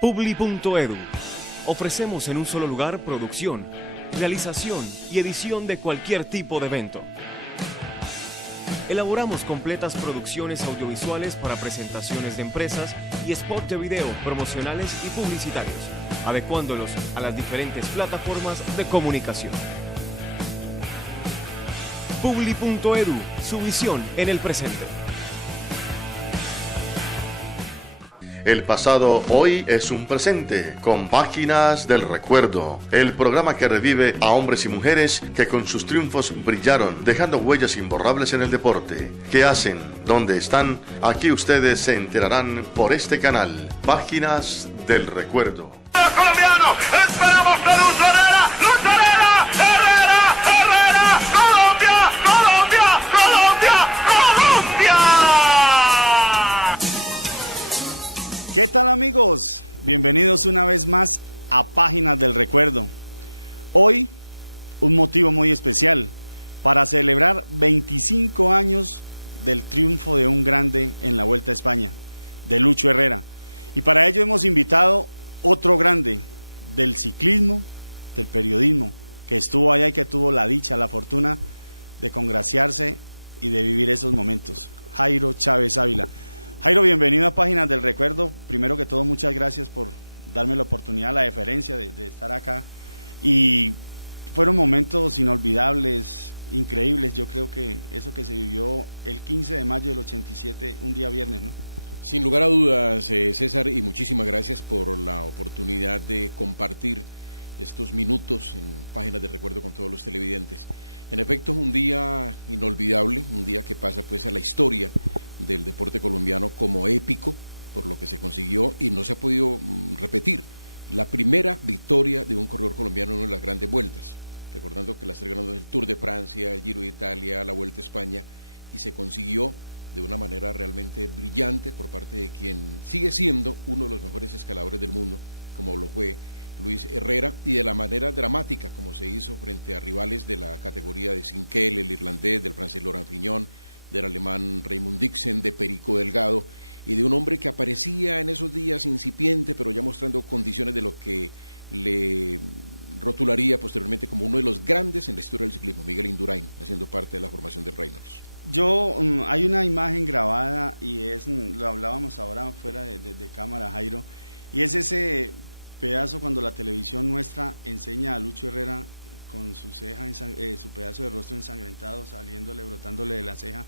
Publi.edu. Ofrecemos en un solo lugar producción, realización y edición de cualquier tipo de evento. Elaboramos completas producciones audiovisuales para presentaciones de empresas y spot de video promocionales y publicitarios, adecuándolos a las diferentes plataformas de comunicación. Publi.edu, su visión en el presente. El pasado hoy es un presente, con Páginas del Recuerdo, el programa que revive a hombres y mujeres que con sus triunfos brillaron, dejando huellas imborrables en el deporte. ¿Qué hacen? ¿Dónde están? Aquí ustedes se enterarán por este canal, Páginas del Recuerdo. ¡Colombiano! ¡Esperamos de Luz Herrera! ¡Luz Herrera! ¡Herrera! ¡Herrera! ¡Colombia! ¡Colombia! ¡Colombia! ¡Colombia! ¿Qué tal, amigos? Bienvenidos una vez más a Páginas del Recuerdo. Hoy, un motivo muy especial para celebrar 25 años del triunfo de un grande en la Vuelta a España, de Lucho Herrera. Y para ello hemos invitado otro grande del ciclismo, del periodismo, que estuvo allá y que tuvo la dicha, la fortuna de congraciarse y de vivir esos momentos. Jairo Chávez Ávila. Jairo, bienvenido a Páginas del Recuerdo. Primero que todo, muchas gracias por darme la oportunidad, la deferencia de estar acá. Y fueron momentos inolvidables, increíbles. Yo creo que eso que se vivió el 15 de mayo del 87, un día viernes, ¿no? Sin lugar a dudas, César, y muchísimas gracias por la oportunidad de compartir estos minutos en Páginas del Recuerdo con todos los televidentes. En efecto, un día inolvidable, un día que pasa pues a la historia del deporte colombiano como épico, por lo que se consiguió y no se ha podido repetir. La primera victoria de un corredor colombiano en una de las grandes vueltas, recordando que las tres ganaron el Tour de Francia, el Giro de Italia, la Vuelta a España, y se consiguió de una manera realmente brillante por parte de quien sigue siendo uno de los mejores escaladores del mundo, como lo fue Luis Herrera, y de la manera dramática como se hizo frente a rivales de la categoría de Sinkel, el irlandés, del francés Laurent Fignon, del alemán Raymond Dixon, de Perico Delgado, y de un hombre que aparecía en esos días incipiente, pero ya mostrando condiciones de lo que le rotularía posteriormente como uno de los grandes en la historia del ciclismo, Miguel Indurain, haciendo parte de la formación del Reynolds. Hay una imagen grabada y lo hablábamos ahora fuera de cámara, Jairo, y es ese pedazo cuando la televisión nuestra enseña a Lucho Herrera con su ceja, su pedazo de rostro ensangrentado, brotándole de la ceja.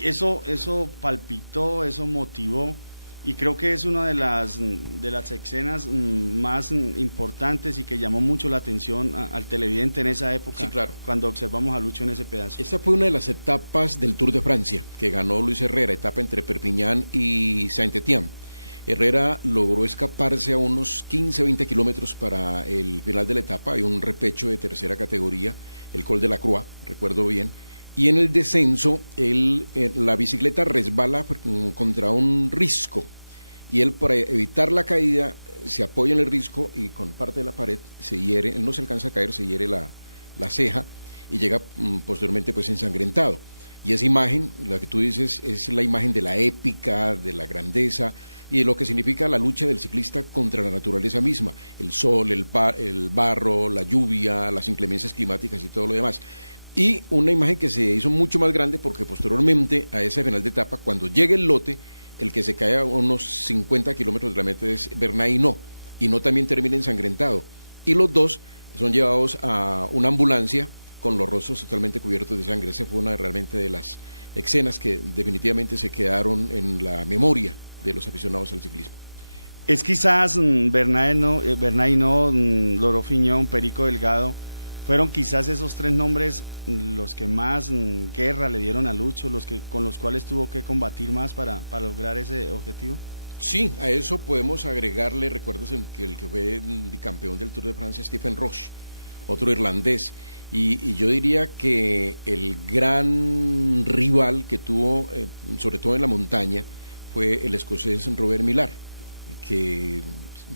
Eso palpitó, eso motivó, y creo que es una de las escenas más importantes y que llamó mucho la atención al televidente en esa época. Sí, claro. Cuando observamos a Lucho en ese pedazo. Esa fue una de las etapas del Tour de Francia que ganó Luis Herrera, etapa entre Perpiñán y Saint-Étienne. Herrera logró escaparse a unos 15-20 kilómetros para el final de la etapa. Hay un repecho de tercera categoría, el Col de la Croix, recuerdo bien, y en el descenso la bicicleta resbala contra un risco, y él, para evitar la caída, se apoya en el risco y con parte de la pared se hiere. Él no se alcanza a caer, se hiere la ceja y llega posteriormente pues ensangrentado. Y esa imagen, la que tú dices, es la imagen de la épica, de la grandeza y de lo que significa la lucha del ciclista contra la naturaleza misma, el sol, el barro, la lluvia, las inclemencias climáticas y todo lo demás. Y una imagen que se hizo mucho más grande porque posteriormente a ese final de etapa, cuando llega el lote, el que se cae a unos 50 kilómetros de la meta es Bernat Hinault, y no también termina ensangrentado. Y los dos son llevados a una ambulancia con los rostros totalmente cubiertos de sangre. Esa fue una realmente de las escenas que definitivamente se quedaron en la memoria de los aficionados al ciclismo. Es quizás Bernat Hinault, Laurent Fignon, Perico Delgado, fueron quizás esos tres nombres los que más guerra le dieron a Lucho, con los cuales tuvo que combatir más para lograr ese objetivo. Sí, a eso podemos agregarle, recuerdas que el que fue bicampeón del Tour de Francia, Stephen Roche, otro irlandés, y yo diría que el gran rival que tuvo, sobre todo en la montaña, fue el escocés Robert Millar, que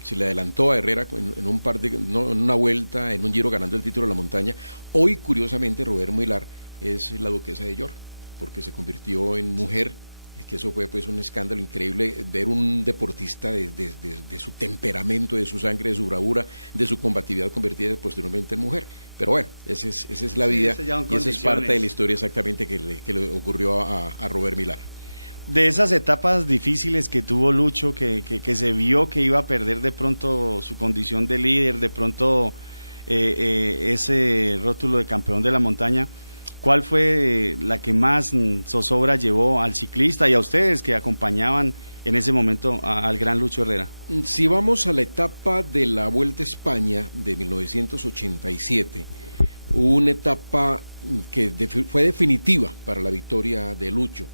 se le adelantó a Herrera en una vuelta, en un Giro, ganando el título de la montaña. Hoy, curiosamente, Robert Millar es la duquesa de York, porque se convirtió en mujer que eso fue pues un escándalo increíble, ver un deportista de su temperamento, de su sangre, de su bravura, de su combatividad convertida posteriormente en mujer. Pero bueno, esa es la vida, y esa es parte de la historia exactamente que le ocurrió a Robert Millar. De esas etapas difíciles que tuvo Lucho, que se vio que iba a perder de pronto su condición de líder, de pronto ese rótulo de campeón de la montaña, ¿cuál fue la que más zozobra llevó al ciclista y a ustedes que acompañaban en ese momento al gran Lucho Herrera? Si vamos a la etapa de la Vuelta a España de 1987, hubo una etapa que fue definitiva para la victoria de Lucho.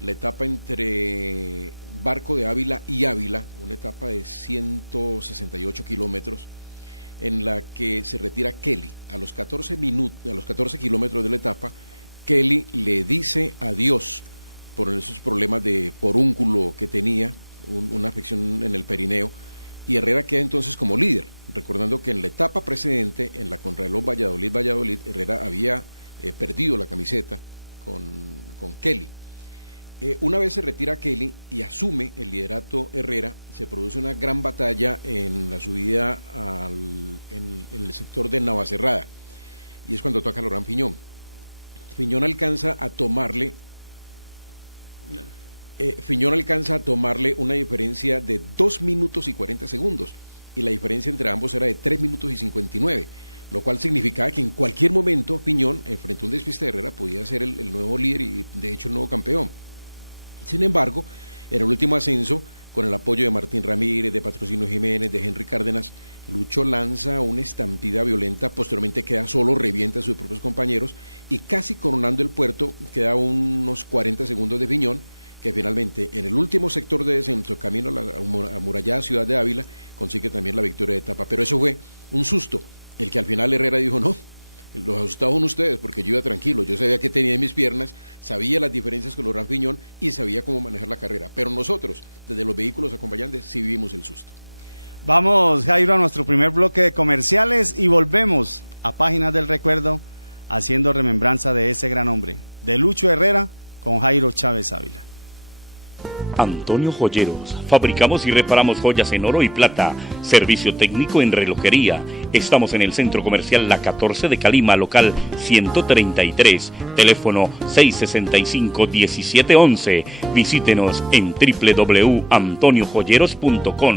La etapa entre Barco de Ávila y Ávila, una etapa de 168 kilómetros, en la que se retira Kelly. A los 14 kilómetros de la etapa, Kelly le dice adiós por esos problemas de porúnculo que tenía, una afección en el perineo, y Herrera queda entonces como líder, recordando que en la etapa precedente, en la contrarreloj Valladolid, Herrera había perdido la camiseta con Kelly. Una vez se retira Kelly y asume el liderato Herrera, se produce una gran batalla en la subida en el sector de Navacerrada, y es cuando toca Laurent Fignon. Fignon alcanza a tomarle una diferencia de 2 minutos y 40 segundos, y la diferencia entre ambos era de 3 minutos y 59, lo cual significaba que en cualquier momento Fignon, frente a un despiste de Herrera, podía ser el nuevo líder y de hecho el nuevo campeón. Sin embargo, en el último ascenso, con el apoyo de Martín Ramírez, de Patrocinio Jiménez, de Henry Cárdenas, Lucho lanza una estampida violenta, posteriormente queda solo, revienta a sus propios compañeros, y casi coronando el puerto, queda unos 40 segundos de Fignon, que finalmente en el último sector de descenso, camino a la amurallada ciudad de Ávila, consigue también la victoria de etapa. Pero eso fue un susto, el que al final Herrera dijo no. Los asustados son ustedes, porque yo iba tranquilo, yo sabía que tenía en mis piernas, sabía las diferencias con Laurent Fignon y sabía cómo manejar la carrera, pero nosotros, desde los vehículos acompañantes, sí vivimos el susto. Vamos, Jairo, a nuestro primer bloque de comerciales y volvemos a Páginas del Recuerdo, haciendo remembranza de ese gran hombre, de Lucho Herrera, con Jairo Chávez Ávila. Antonio Joyeros, fabricamos y reparamos joyas en oro y plata, servicio técnico en relojería. Estamos en el Centro Comercial La 14 de Calima, local 133, teléfono 665-1711. Visítenos en www.antoniojoyeros.com.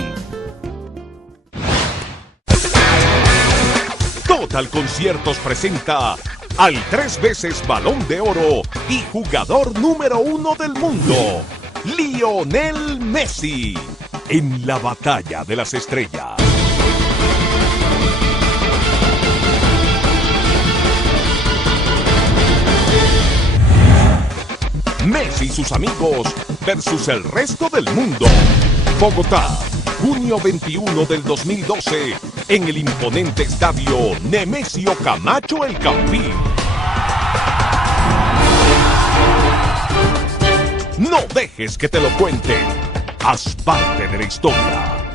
Total Conciertos presenta al 3 veces Balón de Oro y jugador número 1 del mundo, Lionel Messi, en la batalla de las estrellas. Messi y sus amigos versus el resto del mundo. Bogotá, junio 21 del 2012, en el imponente estadio Nemesio Camacho El Campín. No dejes que te lo cuenten. Haz parte de la historia.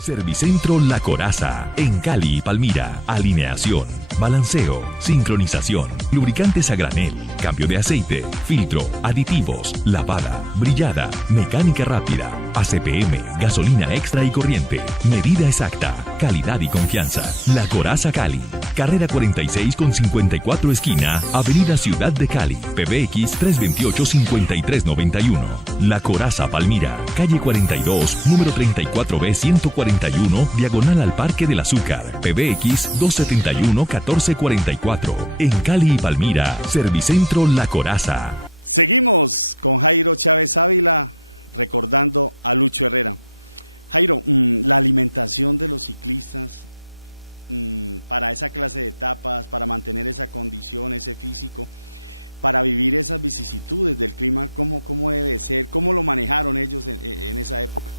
Servicentro La Coraza, en Cali y Palmira. Alineación, balanceo, sincronización, lubricantes a granel, cambio de aceite, filtro, aditivos, lavada, brillada, mecánica rápida, ACPM, gasolina extra y corriente, medida exacta, calidad y confianza. La Coraza Cali, carrera 46 con 54 esquina, Avenida Ciudad de Cali, PBX 328-5391. La Coraza Palmira, calle 42, número 34B 141, diagonal al Parque del Azúcar, PBX 271-1444. En Cali y Palmira, Servicentro La Coraza. Seguimos con Jairo Chávez Ávila, recordando a Lucho Herrera. Jairo, la alimentación de los ciclistas para esa clase de etapas, para mantener esa condición, ese físico, para vivir esas vicisitudes del clima, ¿cómo debe ser? ¿Cómo lo manejaron ellos en esa época?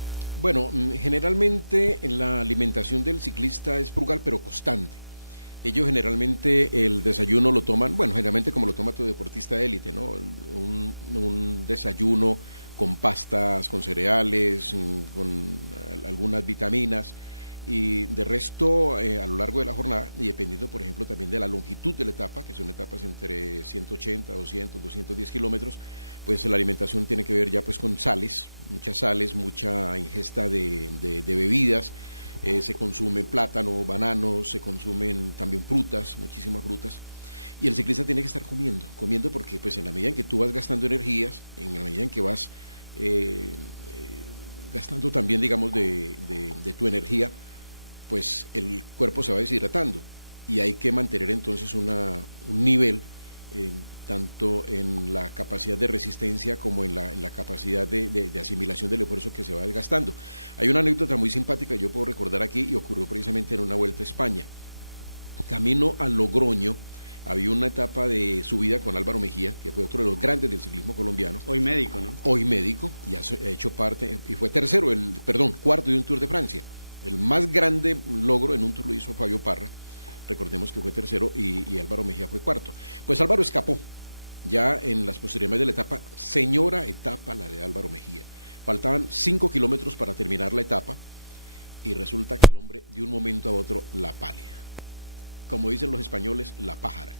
Bueno, generalmente la alimentación del ciclista es frugal pero constante. Ellos generalmente el desayuno lo toman, bueno, generalmente como lo toma tu deportista de élite, ¿no? Un desayuno con pastas, con cereales, con algunas vitaminas, Y de resto, a lo largo de la jornada, y dependiendo, por ejemplo, también de la longitud de la etapa, que son etapas entre 180, 200, 210 kilómetros, pues la alimentación tiene que ver ya pues con sales, mucha ingesta de bebidas, se consumen plátano, bananos, se consumen también frutas, muchísimas frutas, y el ciclista tiene que estar comiendo porque pues en la medida en que tú vas gastando energías, en la medida en que vas gastando también, digamos, de tu energía, pues el cuerpo se va deshidratando y hay que mantener entonces un nivel tanto en la capacidad de resistencia como en la capacidad de asimilación del esfuerzo que se va desgastando. Hay una anécdota muy simpática que yo puedo recordar aquí y ocurrió precisamente en una Vuelta a España. Camino a Logroño había una etapa de subida con Álvaro Mejía, que fue otro de los grandes del ciclismo colombiano. Hoy médico, ¿no? Hoy médico, y ha hecho parte, y fue cuarto de un Tour de Francia. El más grande logro en un Tour lo hizo Fabio Parra, recordemos que fue tercero y Álvaro Mejía fue cuarto. Pues Álvaro escapó, ya en las posteriores de la etapa, señora etapa la de Álvaro Mejía. Faltaban 5 kilómetros para terminar la etapa y resulta que el hombre de un momento a otro la pálida. Como dicen los españoles, la pájara.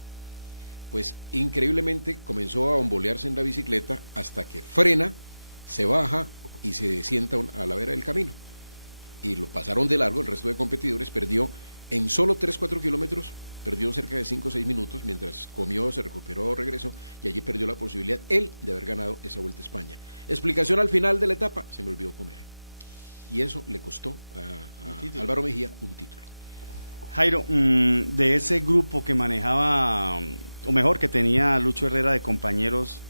Pues increíblemente comenzó a bambolearse en la bicicleta hasta que frena, se baja y se sienta a la vera del camino. Y lo pasaron de largo, el resto de competidores perdió en solo 3-4 kilómetros, perdió cerca de 5 o 6 minutos, mientras comió, se recuperó, regresó, y allí perdió la posibilidad, él, de haber ganado esa Vuelta a España. Explicación al final de la etapa, se me olvidó comer. Y eso le costó a Álvaro Mejía un título. Jairo, de ese grupo que manejaba, o mejor, que tenía Lucho Herrera de compañeros,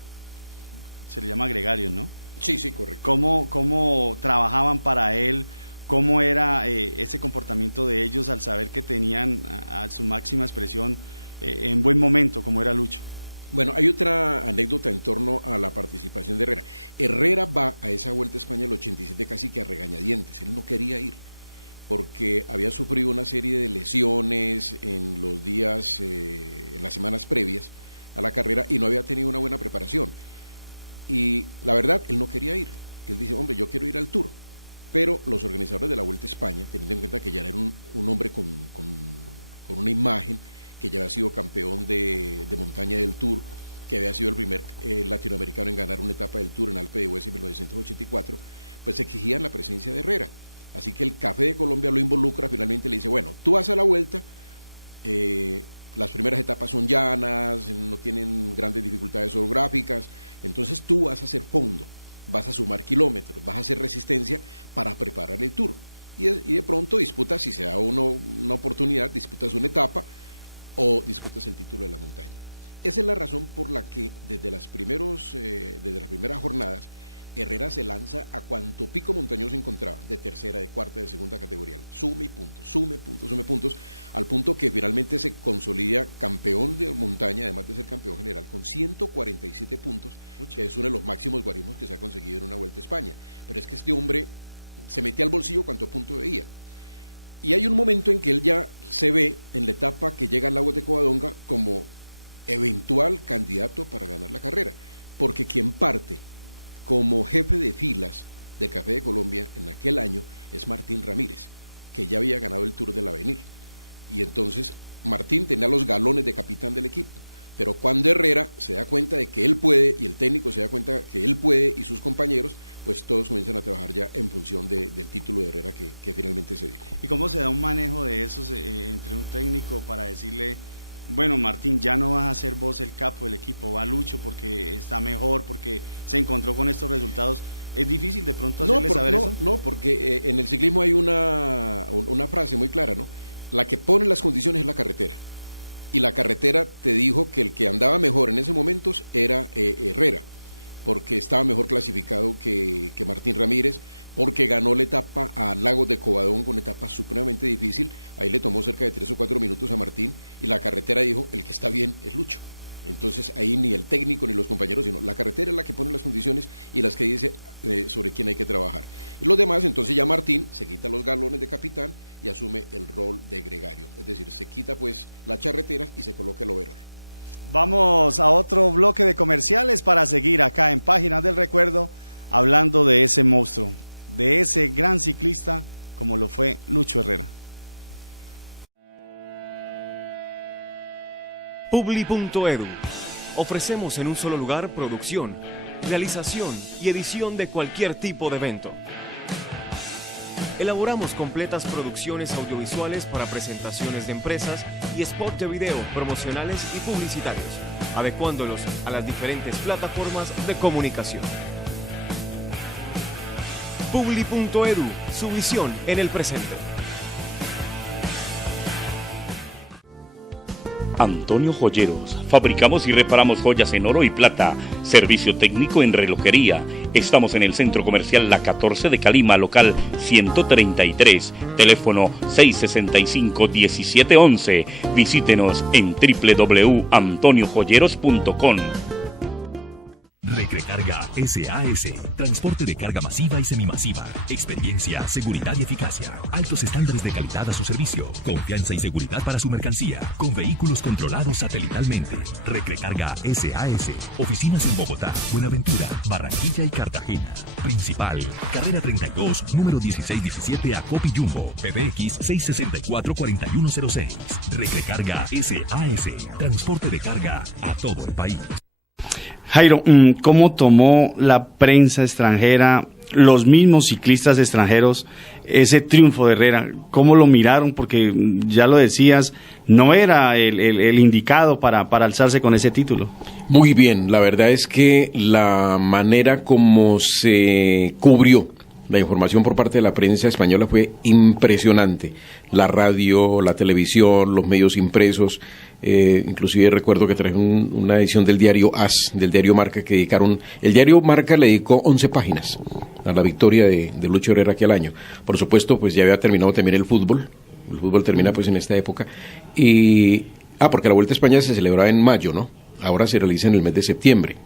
se le llama gregarios, ¿no? Sí, correcto. ¿Cómo trabajaban para él? ¿Cómo era ese comportamiento de ellos al saber que tenían a su máxima expresión en buen momento, como era Lucho? Bueno, hay otra anécdota en torno a la participación de Herrera. Herrera va a esa Vuelta a España el 87 casi que a regañadientes, él no quería ir, porque había sufrido una serie de lesiones en los días, en las semanas previas a la carrera y no había tenido una buena preparación. Y la verdad, él no quería ir. Él dice, hombre, yo quiero ir al Tour. Pero los organizadores de la Vuelta a España, teniendo en cuenta que ya era un hombre con una imagen, que ya había sido campeón de montaña del Tour, que había sido el primer latinoamericano en ganar una etapa del Tour en Alpe d'Huez en 1984, pues exigían la presencia de Herrera. Así que el Café de Colombia lo involucra, finalmente le dice, bueno, tú vas a la Vuelta, las primeras etapas son llanas, no tienen grandes dificultades orográficas, entonces tú vas a hacer fondo, vas a sumar kilómetros, vas a hacer resistencia para preparar el Tour. Y de pronto disputas, si se da una oportunidad, disputas una etapa o disputas el título de la montaña. Esa es la razón por la que desde las primeras jornadas, Herrera se lanza a cuanto pico montañoso encontraba, de tercera, de cuarta, de segunda categoría. Sume puntos, al punto que finalmente se consolida campeón de montaña, además de ser campeón general, con 147 puntos, que es uno de los máximos guarismos que se ha conseguido en una Vuelta a España. Pero es que este hombre se metía al bolsillo cuánto punto veía. Y hay un momento en que él ya se ve en la etapa que llega al lago de Covadonga como eventual candidato para ganar la carrera, porque quien parte como jefe de filas del Café de Colombia en aquel año es Martín Ramírez, que ya había ganado el Tour del Avenir. Y entonces Martín tenía los galones de capitán del equipo. Pero cuando Herrera se da cuenta de que él puede, y el técnico se da cuenta que él puede, y sus compañeros, pues todos comienzan a trabajar ya en función del título de Herrera que finalmente se dio. ¿Y cómo se da un manejo de esos entre un técnico para decirle, bueno, Martín, ya no vas a ser vos el capo del equipo, va Lucho porque está mejor, porque se encontró con estos resultados? ¿Es difícil de pronto hacerle saber eso? No, porque en el ciclismo hay una frase muy clara, ¿no? La que pone las condiciones es la carretera. Y la carretera te dijo que el que andaba mejor en ese momento era Herrera, porque estaba mejor clasificado que Martín Ramírez, porque ganó la etapa a Lagos de Covadonga, una etapa supremamente difícil. Ahí le tomó cerca de 3 o 4 minutos a Martín, y la carretera dijo, el que está bien es Lucho. Entonces ahí ni el técnico ni los compañeros, sino la carretera es la que pone las condiciones y las que dice sobre quién hay que trabajar. Y los demás, entonces ya Martín se quita los galones de capitán y asume el rol de gregario, es decir, se quita pues las charreteras y se coloca el overol. Vamos a otro bloque de comerciales para seguir acá en Páginas del Recuerdo, hablando de ese monstruo, de ese gran ciclista como lo fue Lucho Herrera. Publi.edu. Ofrecemos en un solo lugar producción, realización y edición de cualquier tipo de evento. Elaboramos completas producciones audiovisuales para presentaciones de empresas y spot de video promocionales y publicitarios, adecuándolos a las diferentes plataformas de comunicación. Publi.edu, su visión en el presente. Antonio Joyeros. Fabricamos y reparamos joyas en oro y plata. Servicio técnico en relojería. Estamos en el Centro Comercial La 14 de Calima, local 133. Teléfono 665-1711. Visítenos en www.antoniojoyeros.com. Recrecarga SAS, transporte de carga masiva y semimasiva, experiencia, seguridad y eficacia, altos estándares de calidad a su servicio, confianza y seguridad para su mercancía, con vehículos controlados satelitalmente. Recrecarga SAS, oficinas en Bogotá, Buenaventura, Barranquilla y Cartagena. Principal, carrera 32, número 1617 a Copi Jumbo, PBX 664-4106. Recrecarga SAS, transporte de carga a todo el país. Jairo, ¿cómo tomó la prensa extranjera, los mismos ciclistas extranjeros, ese triunfo de Herrera? ¿Cómo lo miraron? Porque ya lo decías, no era el indicado para alzarse con ese título. Muy bien, la verdad es que la manera como se cubrió la información por parte de la prensa española fue impresionante. La radio, la televisión, los medios impresos, inclusive recuerdo que traje una edición del diario AS, del diario Marca, que dedicaron, el diario Marca le dedicó 11 páginas a la victoria de Lucho Herrera aquel año. Por supuesto, pues ya había terminado también el fútbol termina pues en esta época, porque la Vuelta a España se celebraba en mayo, ¿no? Ahora se realiza en el mes de septiembre.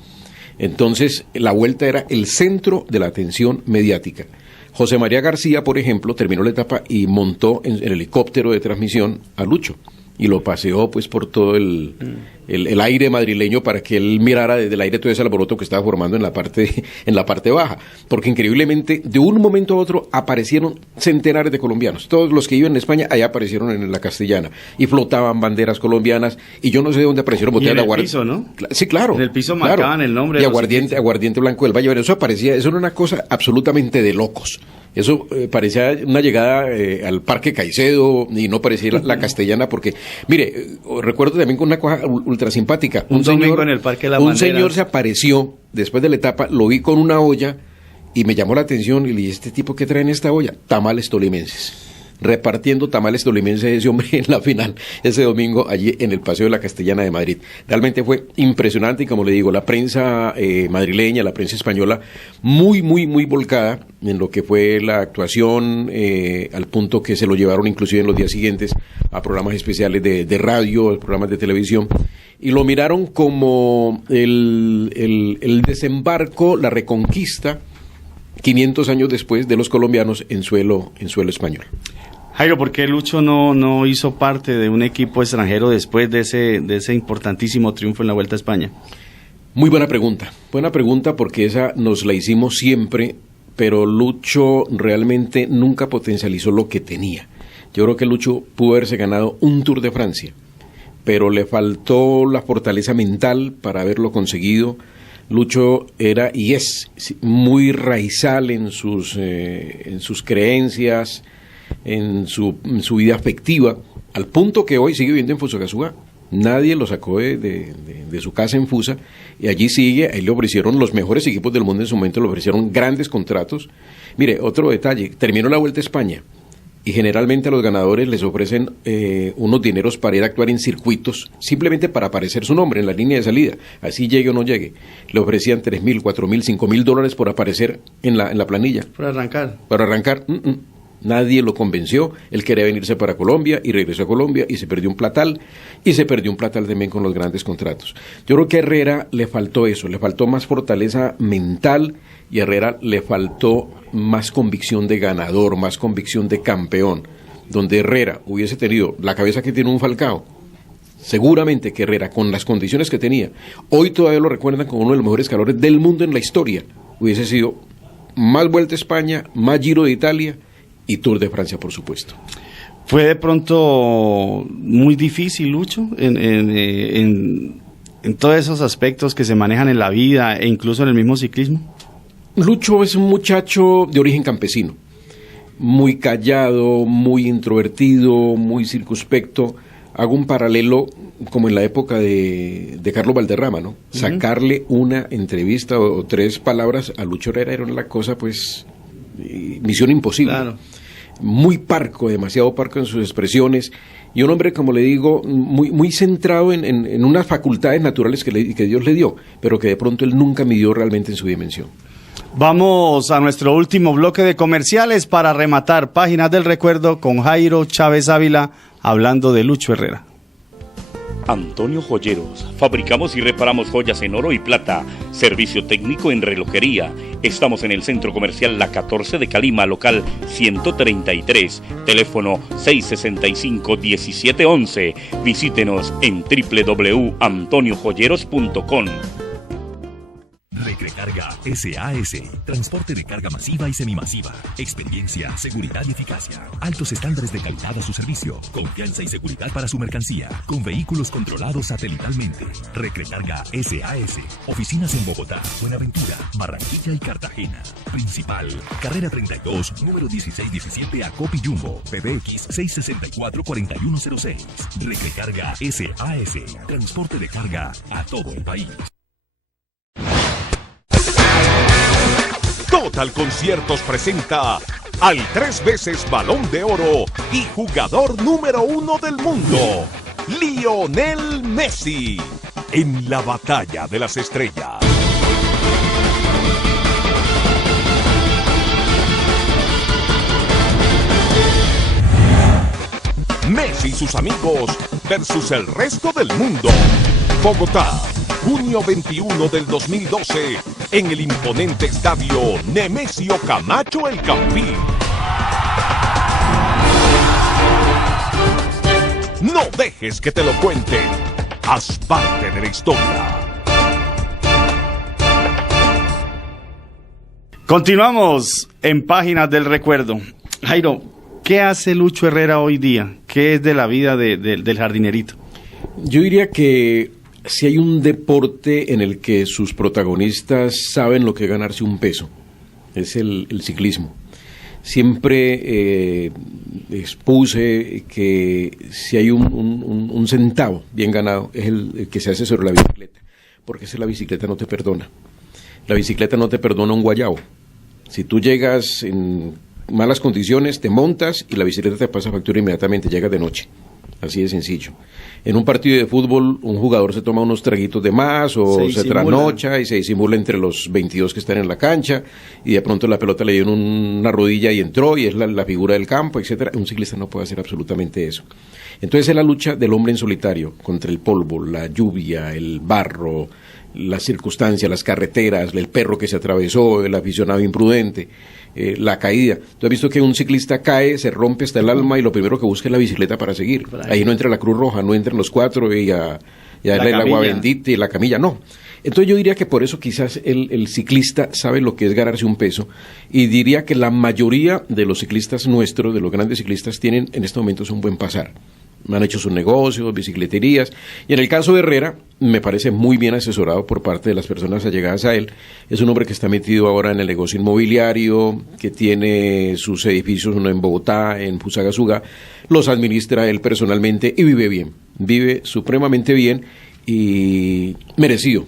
Entonces, la Vuelta era el centro de la atención mediática. José María García, por ejemplo, terminó la etapa y montó en el helicóptero de transmisión a Lucho y lo paseó pues por todo el aire madrileño para que él mirara desde el aire todo ese alboroto que estaba formando en la parte baja, porque increíblemente de un momento a otro aparecieron centenares de colombianos, todos los que iban en España allá aparecieron en la Castellana y flotaban banderas colombianas y yo no sé de dónde aparecieron botellas de aguardiente. En el piso, ¿no? Sí, claro. En el piso marcaban el nombre. Y aguardiente blanco del Valle. Eso aparecía, eso era una cosa absolutamente de locos. Eso parecía una llegada al Parque Caicedo y no parecía la Castellana porque, mire, recuerdo también con una cosa ultra simpática. Un señor en el Parque de la Un señor se apareció después de la etapa, lo vi con una olla y me llamó la atención y le dije, ¿este tipo qué trae en esta olla? Tamales tolimenses. Repartiendo tamales tolimenses ese hombre en la final ese domingo allí en el Paseo de la Castellana de Madrid. Realmente fue impresionante y como le digo, la prensa madrileña, la prensa española muy volcada en lo que fue la actuación, al punto que se lo llevaron inclusive en los días siguientes a programas especiales de radio, a programas de televisión y lo miraron como el desembarco, la reconquista 500 años después de los colombianos en suelo español. Jairo, ¿por qué Lucho no hizo parte de un equipo extranjero después de ese importantísimo triunfo en la Vuelta a España? Muy buena pregunta porque esa nos la hicimos siempre, pero Lucho realmente nunca potencializó lo que tenía. Yo creo que Lucho pudo haberse ganado un Tour de Francia, pero le faltó la fortaleza mental para haberlo conseguido. Lucho era y es muy raizal en sus creencias, en su vida afectiva, al punto que hoy sigue viviendo en Fusagasugá. Nadie lo sacó de su casa en Fusa y allí sigue. Ahí le ofrecieron los mejores equipos del mundo en su momento, le ofrecieron grandes contratos. Mire, otro detalle, terminó la Vuelta a España y generalmente a los ganadores les ofrecen unos dineros para ir a actuar en circuitos, simplemente para aparecer su nombre en la línea de salida, así llegue o no llegue. Le ofrecían $3,000, $4,000, $5,000 por aparecer en la planilla. Para arrancar. Nadie lo convenció, él quería venirse para Colombia y regresó a Colombia y se perdió un platal también con los grandes contratos. Yo creo que a Herrera le faltó eso, le faltó más fortaleza mental y a Herrera le faltó más convicción de ganador, más convicción de campeón. Donde Herrera hubiese tenido la cabeza que tiene un Falcao, seguramente que Herrera, con las condiciones que tenía, hoy todavía lo recuerdan como uno de los mejores escaladores del mundo en la historia, hubiese sido más Vuelta a España, más Giro de Italia y Tour de Francia, por supuesto. ¿Fue de pronto muy difícil, Lucho, en todos esos aspectos que se manejan en la vida e incluso en el mismo ciclismo? Lucho es un muchacho de origen campesino, muy callado, muy introvertido, muy circunspecto. Hago un paralelo como en la época de Carlos Valderrama, ¿no? Sacarle una entrevista o 3 palabras a Lucho Herrera era una cosa, pues, misión imposible. Claro. Muy parco, demasiado parco en sus expresiones, y un hombre, como le digo, muy centrado en unas facultades naturales que Dios le dio, pero que de pronto él nunca midió realmente en su dimensión. Vamos a nuestro último bloque de comerciales para rematar Páginas del Recuerdo con Jairo Chávez Ávila, hablando de Lucho Herrera. Antonio Joyeros, fabricamos y reparamos joyas en oro y plata, servicio técnico en relojería. Estamos en el Centro Comercial La 14 de Calima, local 133, teléfono 665-1711. Visítenos en www.antoniojoyeros.com. Recrecarga SAS, transporte de carga masiva y semimasiva, experiencia, seguridad y eficacia, altos estándares de calidad a su servicio, confianza y seguridad para su mercancía, con vehículos controlados satelitalmente. Recrecarga SAS, oficinas en Bogotá, Buenaventura, Barranquilla y Cartagena. Principal, carrera 32, número 1617 a Copi Jumbo, PBX 664-4106. Recrecarga SAS, transporte de carga a todo el país. Total Conciertos presenta al 3 veces Balón de Oro y jugador número 1 del mundo, Lionel Messi, en la batalla de las estrellas. Messi y sus amigos versus el resto del mundo. Bogotá, junio 21 del 2012, en el imponente estadio Nemesio Camacho El Campín. No dejes que te lo cuenten. Haz parte de la historia. Continuamos en Páginas del Recuerdo. Jairo, ¿qué hace Lucho Herrera hoy día? ¿Qué es de la vida del jardinerito? Yo diría que si hay un deporte en el que sus protagonistas saben lo que es ganarse un peso, es el ciclismo. Siempre expuse que si hay un centavo bien ganado es el que se hace sobre la bicicleta, porque la bicicleta no te perdona. La bicicleta no te perdona un guayabo. Si tú llegas en malas condiciones, te montas y la bicicleta te pasa factura inmediatamente, llegas de noche. Así de sencillo. En un partido de fútbol, un jugador se toma unos traguitos de más o se trasnocha y se disimula entre los 22 que están en la cancha y de pronto la pelota le dio en una rodilla y entró y es la figura del campo, etcétera. Un ciclista no puede hacer absolutamente eso. Entonces es la lucha del hombre en solitario contra el polvo, la lluvia, el barro, las circunstancias, las carreteras, el perro que se atravesó, el aficionado imprudente, la caída. Tú has visto que un ciclista cae, se rompe hasta el alma y lo primero que busca es la bicicleta para seguir. Ahí no entra la Cruz Roja, no entran los 4 y ya el agua bendita y la camilla, no. Entonces yo diría que por eso quizás el ciclista sabe lo que es ganarse un peso y diría que la mayoría de los ciclistas nuestros, de los grandes ciclistas, tienen en este momento un buen pasar. Han hecho sus negocios, bicicleterías, y en el caso de Herrera, me parece muy bien asesorado por parte de las personas allegadas a él. Es un hombre que está metido ahora en el negocio inmobiliario, que tiene sus edificios, uno en Bogotá, en Fusagasugá, los administra él personalmente y vive bien, vive supremamente bien y merecido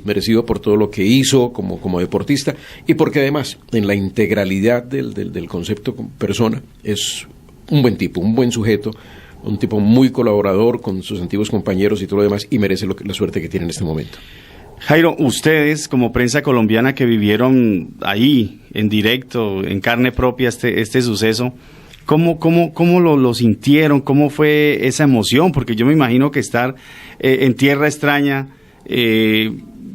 por todo lo que hizo como deportista y porque además en la integralidad del concepto persona es un buen tipo, un buen sujeto, un tipo muy colaborador con sus antiguos compañeros y todo lo demás, y merece la suerte que tiene en este momento. Jairo, ustedes como prensa colombiana que vivieron ahí, en directo, en carne propia este suceso, ¿cómo lo sintieron? ¿Cómo fue esa emoción? Porque yo me imagino que estar en tierra extraña,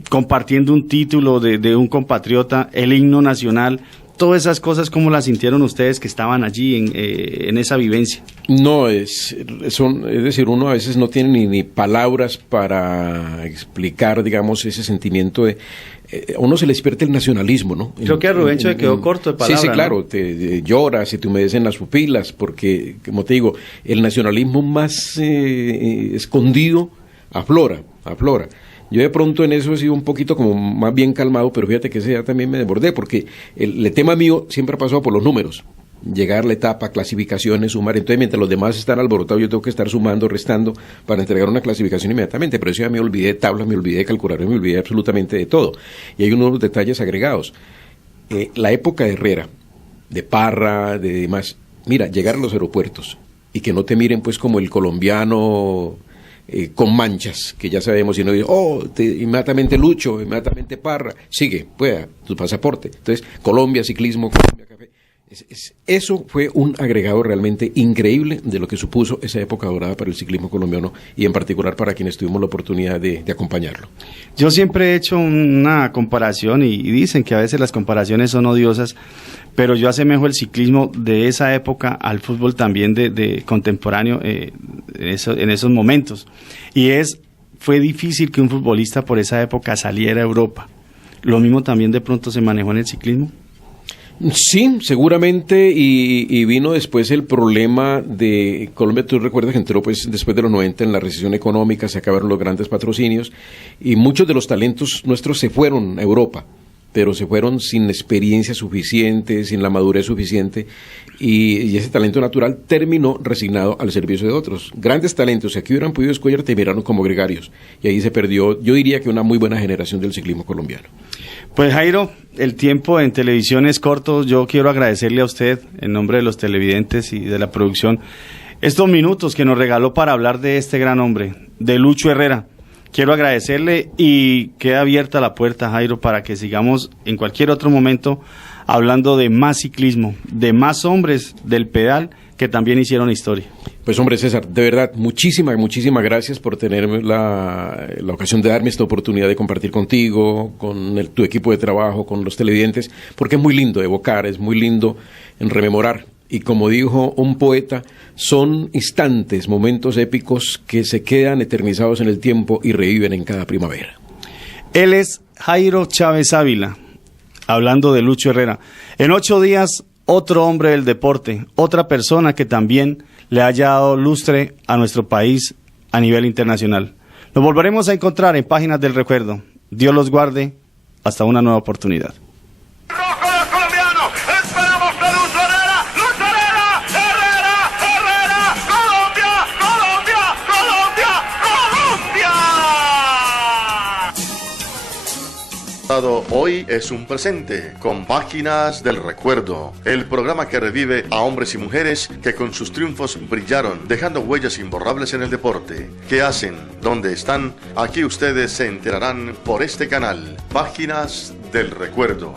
compartiendo un título de un compatriota, el himno nacional, todas esas cosas, ¿cómo las sintieron ustedes que estaban allí en esa vivencia? No, es decir, uno a veces no tiene ni palabras para explicar, digamos, ese sentimiento de... a uno se le despierta el nacionalismo, ¿no? Creo que a Rubencho le quedó corto de palabras. Sí, claro, ¿no? te lloras, se te humedecen las pupilas, porque, como te digo, el nacionalismo más escondido aflora. Yo de pronto en eso he sido un poquito como más bien calmado, pero fíjate que ese ya también me desbordé, porque el tema mío siempre ha pasado por los números. Llegar a la etapa, clasificaciones, sumar. Entonces, mientras los demás están alborotados, yo tengo que estar sumando, restando, para entregar una clasificación inmediatamente. Pero eso ya me olvidé de tablas, me olvidé de calculadores, me olvidé absolutamente de todo. Y hay unos detalles agregados. La época de Herrera, de Parra, de demás. Mira, llegar a los aeropuertos y que no te miren pues como el colombiano... con manchas, que ya sabemos, y no dice, inmediatamente Lucho, inmediatamente Parra, sigue, pueda, tu pasaporte. Entonces, Colombia, ciclismo, Colombia, café. Eso fue un agregado realmente increíble de lo que supuso esa época dorada para el ciclismo colombiano y en particular para quienes tuvimos la oportunidad de acompañarlo. Yo siempre he hecho una comparación y dicen que a veces las comparaciones son odiosas, pero yo asemejo el ciclismo de esa época al fútbol también de contemporáneo en esos momentos. Y fue difícil que un futbolista por esa época saliera a Europa. ¿Lo mismo también de pronto se manejó en el ciclismo? Sí, seguramente, y vino después el problema de Colombia. Tú recuerdas que entró pues después de los 90 en la recesión económica, se acabaron los grandes patrocinios y muchos de los talentos nuestros se fueron a Europa, pero se fueron sin experiencia suficiente, sin la madurez suficiente, y ese talento natural terminó resignado al servicio de otros. Grandes talentos, si aquí hubieran podido escoger, terminaron como gregarios, y ahí se perdió, yo diría que una muy buena generación del ciclismo colombiano. Pues Jairo, el tiempo en televisión es corto. Yo quiero agradecerle a usted, en nombre de los televidentes y de la producción, estos minutos que nos regaló para hablar de este gran hombre, de Lucho Herrera. Quiero agradecerle y queda abierta la puerta, Jairo, para que sigamos en cualquier otro momento hablando de más ciclismo, de más hombres del pedal que también hicieron historia. Pues hombre, César, de verdad, muchísimas gracias por tenerme la ocasión de darme esta oportunidad de compartir contigo, con tu equipo de trabajo, con los televidentes, porque es muy lindo evocar, es muy lindo en rememorar. Y como dijo un poeta, son instantes, momentos épicos que se quedan eternizados en el tiempo y reviven en cada primavera. Él es Jairo Chávez Ávila, hablando de Lucho Herrera. En 8 días, otro hombre del deporte, otra persona que también le haya dado lustre a nuestro país a nivel internacional. Nos volveremos a encontrar en Páginas del Recuerdo. Dios los guarde. Hasta una nueva oportunidad. Hoy es un presente con Páginas del Recuerdo, el programa que revive a hombres y mujeres que con sus triunfos brillaron, dejando huellas imborrables en el deporte. ¿Qué hacen? ¿Dónde están? Aquí ustedes se enterarán por este canal. Páginas del Recuerdo.